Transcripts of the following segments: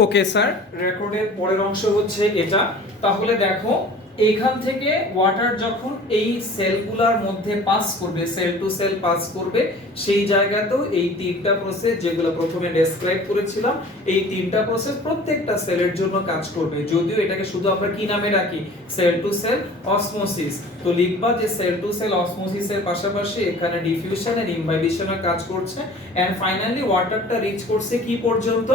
Okay sir, রেকর্ডের পরের অংশ হচ্ছে এটা। তাহলে দেখো, এইখান থেকে ওয়াটার যখন এই সেলগুলোর মধ্যে পাস করবে, সেল টু সেল পাস করবে, সেই জায়গাতেও এই তিনটা প্রসেস যেগুলো প্রথমে ডেসক্রাইব করেছিলাম, এই তিনটা প্রসেস প্রত্যেকটা সেলের জন্য কাজ করবে। যদিও এটাকে শুধু আমরা কি নামে রাখি, সেল টু সেল অসমোসিস। তো লিখবা যে সেল টু সেল অসমোসিসের পাশাপাশি এখানে ডিফিউশন এন্ড ইমবাইবিশনের কাজ করছে, এন্ড ফাইনালি ওয়াটারটা রিচ করছে কি পর্যন্ত,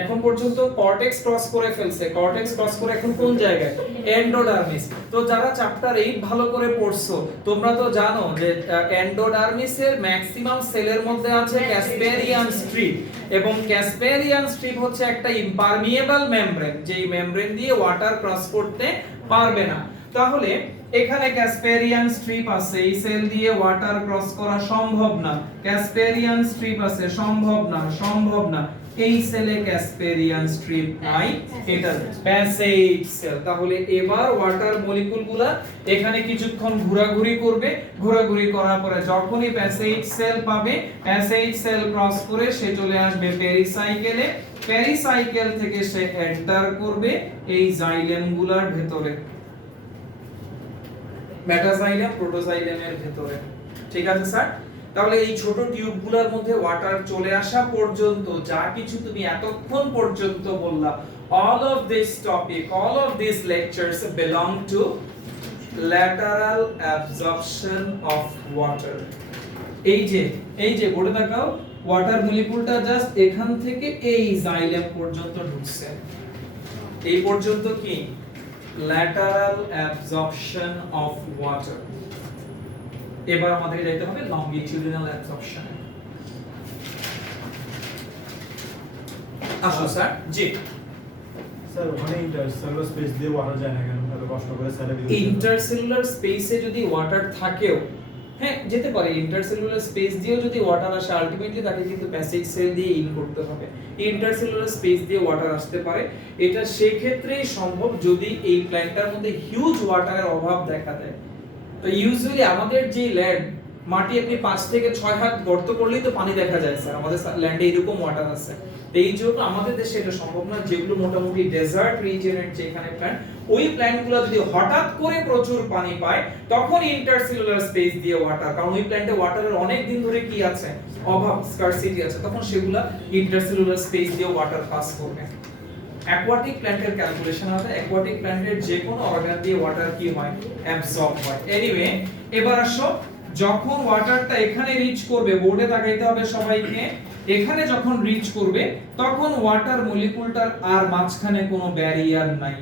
এখন পর্যন্ত কর্টেক্স ক্রস করে ফেলছে। কর্টেক্স ক্রস করে এখন কোন জায়গায়, এন্ডোডার্মিস। তো যারা চ্যাপ্টার 8 ভালো করে পড়ছো তোমরা তো জানো যে এন্ডোডার্মিসের ম্যাক্সিমাম সেলের মধ্যে আছে ক্যাসপেরিয়ান স্ট্রিপ, এবং ক্যাসপেরিয়ান স্ট্রিপ হচ্ছে একটা ইমপারমিয়েবল মেমব্রেন, যেই মেমব্রেন দিয়ে ওয়াটার ক্রস করতে পারবে না। তাহলে এখানে ক্যাসপেরিয়ান স্ট্রিপ আছে, এই সেল দিয়ে ওয়াটার ক্রস করা সম্ভব না। ক্যাসপেরিয়ান স্ট্রিপ আছে, সম্ভব না, সম্ভব না। এই সেলে ক্যাসপেরিয়ান স্ট্রিপ নাই, এটা প্যাসেজ সেল। তাহলে এবার ওয়াটার মলিকুলগুলা এখানে কিছুক্ষণ ঘোরাঘুরি করবে, ঘোরাঘুরি করার পরে যখনই প্যাসেজ সেল পাবে, প্যাসেজ সেল ক্রস করে সে চলে আসবে পেরিসাইকেলে। পেরিসাইকেল থেকে সে এন্টার করবে এই জাইলেমগুলার ভেতরে, মেটাজাইলেম প্রোটোজাইলেমের ভেতরে। ঠিক আছে স্যার? তাহলে এই ছোট টিউবগুলোর মধ্যে ওয়াটার চলে আসা পর্যন্ত যা কিছু তুমি এতক্ষণ পর্যন্ত বললা, all of this topic, all of these lectures belong to lateral absorption of water. এই যে বোর্ডে দেখাও, ওয়াটার মলিকুলটা জাস্ট এখান থেকে এই জাইলেম পর্যন্ত ঢুকছে। এই পর্যন্ত কি lateral absorption of water। এবার আমাদের যেতে হবে longitudinal absorption। আসো স্যার। জি স্যার, ওখানে ইন্টারসেলুলার স্পেস দিয়ে ওয়াটার যায় না কেন? এত কষ্ট করে স্যার ইন্টারসেলুলার স্পেসে যদি ওয়াটার থাকেও, হ্যাঁ যেতে পারে, ইন্টারসেলুলার স্পেস দিয়েও যদি ওয়াটার আসে, আলটিমেটলি তাকে কিন্তু প্যাসেজ সেল দিয়ে ইন করতে হবে। ইন্টারসেলুলার স্পেস দিয়ে ওয়াটার আসতে পারে, এটা সেই ক্ষেত্রেই সম্ভব যদি এই প্ল্যান্টটার মধ্যে হিউজ ওয়াটারের অভাব দেখা দেয়। তো ইউজুয়ালি আমাদের যে ল্যান্ড, মাটি আপনি 5 থেকে 6 হাত গর্ত করলেই তো পানি দেখা যায় স্যার, আমাদের ল্যান্ডে এরকম ওয়াটার আছে। এই জন্য আমাদের দেশে এটা সম্ভব না, যেগুলো মোটামুটি ডেজার্ট রিজিয়নের যেখানে প্ল্যান্ট, ওই প্ল্যান্টগুলো যদি হঠাৎ করে প্রচুর পানি পায় তখন ইন্টারসেলুলার স্পেস দিয়ে ওয়াটার, কারণ ওই প্ল্যান্টে ওয়াটারের অনেক দিন ধরে কি আছে, অভাব, স্কারসিটি আছে, তখন সেগুলা ইন্টারসেলুলার স্পেস দিয়ে ওয়াটার পাস করবে। অ্যাকোয়াটিক প্ল্যান্টের ক্যালকুলেশন আছে, অ্যাকোয়াটিক প্ল্যান্টের যে কোনো অর্গান দিয়ে ওয়াটার কি হয়, অ্যাবসর্ব হয়। এনিওয়ে, এবার আসো, যখন ওয়াটারটা এখানে রিচ করবে, বোর্ডে তাকাইতে হবে সবাইকে, এখানে যখন রিচ করবে তখন ওয়াটার মলিকুলটার আর মাঝখানে কোনো ব্যারিয়ার নাই।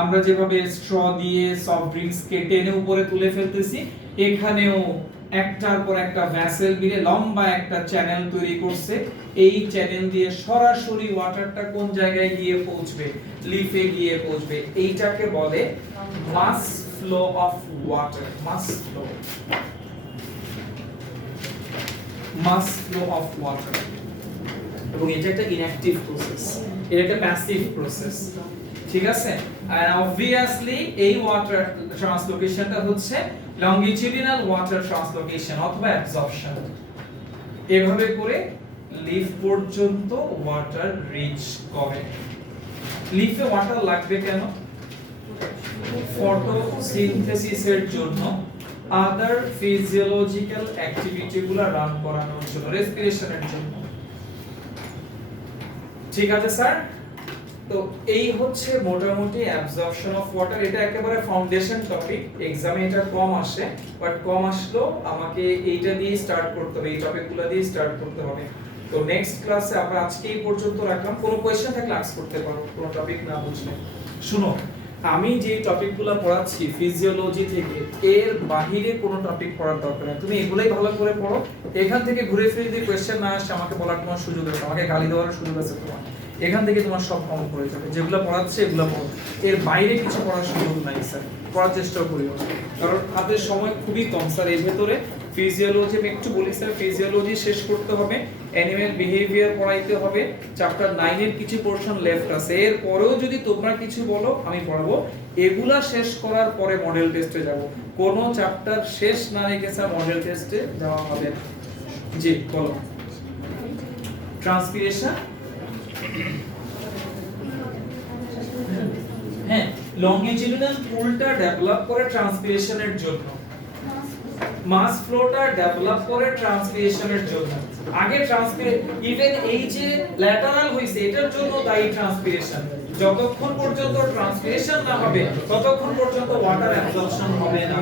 আমরা যেভাবে স্ট্র দিয়ে সফট ড্রিঙ্কস কে টেনে উপরে তুলে ফেলতেছি, এখানেও একটার পর একটা ভ্যাসেল মিলে লম্বা একটা চ্যানেল তৈরি করছে। এই চ্যানেল দিয়ে সরাসরি ওয়াটারটা কোন জায়গায় গিয়ে পৌঁছবে, লিফে গিয়ে পৌঁছবে। এইটাকে বলে mass flow of water, mass flow of water. এবং এটা একটা ইনঅ্যাকটিভ প্রসেস, এটা একটা প্যাসিভ প্রসেস। ঠিক আছে? আর obviously এই ওয়াটার ট্রান্সলোকেশনটা হচ্ছে লংগিটিউডিনাল ওয়াটার ট্রান্সলোকেশন অথবা অ্যাবজর্পশন। এভাবে করে লিফ পর্যন্ত ওয়াটার রিচ করে। লিফে ওয়াটার লাগবে কেন? ফটোসিনথেসিসের জন্য, আদার ফিজিওলজিক্যাল অ্যাক্টিভিটিগুলো রান করানোর জন্য, রেসপিরেশনের জন্য। ঠিক আছে স্যার? তো এই হচ্ছে মোটামুটি অ্যাবজর্পশন অফ ওয়াটার। এটা একেবারে ফাউন্ডেশন টপিক, এক্সামে এটা কম আসে, বাট কম আসলেও আমাকে এইটা দিয়ে স্টার্ট করতে হবে, এই টপিকগুলো দিয়ে স্টার্ট করতে হবে। তো নেক্সট ক্লাসে আমরা আজকে এই পর্যন্ত রাখলাম, কোনো কোয়েশ্চেন থাকলে আস্ক করতে পারো, কোনো টপিক না বুঝলে। শুনো, আমি যে টপিকগুলো পড়াচ্ছি ফিজিওলজি থেকে, এর বাহিরে কোনো টপিক পড়ার দরকার নেই, তুমি এগুলাই ভালো করে পড়ো। এখান থেকে ঘুরে ফিরে যদি কোয়েশ্চেন না আসে আমাকে বলার কোনো সুযোগ আছে, আমাকে গালি দেওয়ার সুযোগ আছে তোমার। এখান থেকে তোমার সব কম করে যাবে, যেগুলো পড়াচ্ছে এগুলো পড়ো, এর বাইরে কিছু পড়ার সুযোগ নাই স্যার। পড়ার চেষ্টা করিও, কারণ হাতের সময় খুবই কম স্যার। এর ভেতরে ফিজিওলজি আমি একটু বলি স্যার, ফিজিওলজি শেষ করতে হবে, অ্যানিমাল বিহেভিয়ার পড়াইতে হবে, চ্যাপ্টার 9 এর কিছু পোরশন লেফট আছে। এর পরেও যদি তোমরা কিছু বলো আমি পড়াবো। এগুলা শেষ করার পরে মডেল টেস্টে যাব। কোন চ্যাপ্টার শেষ না রেখে স্যার মডেল টেস্টে যাওয়া হবে না। জি বলো। ট্রান্সপিরেশন হ্যাঁ, লংজিটিউডিনাল পুলটা ডেভেলপ করে ট্রান্সপিরেশনের জন্য, মাস ফ্লোটা ডেভেলপ করে ট্রান্সপিরেশনের জন্য। আগে ইভেন এই যে ল্যাটারাল হইছে এটার জন্য দায়ী ট্রান্সপিরেশন। যতক্ষণ পর্যন্ত ট্রান্সপিরেশন না হবে ততক্ষণ পর্যন্ত ওয়াটার অ্যাবজর্পশন হবে না।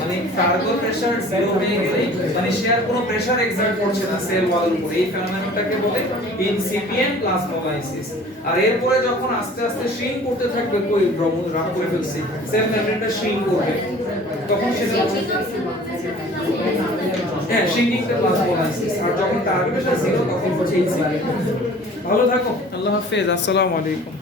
মানে কার্গো প্রেসার জিরো হয়ে গেলে মানে সে আর কোনো প্রেসার এক্সার্ট করছে না সেল ওয়ালের উপর, এই ফেনোমেননটাকে বলে ইনসিপিয়েন্ট প্লাজমোলাইসিস। আর এরপরে যখন আস্তে আস্তে শ্রিঙ্ক করতে থাকবে, কই রাগ করে ফেলছি, সেল মেমব্রেনটা শ্রিঙ্ক করবে, তখন সেটা হ্যাঁ শ্রিঙ্কিং প্লাজমোলাইসিস। আর যখন কার্গো প্রেসার জিরো তখন হচ্ছে ইনসিপিয়েন্ট। ভালো থাকো, আল্লাহ হাফেজ, আসসালামু আলাইকুম।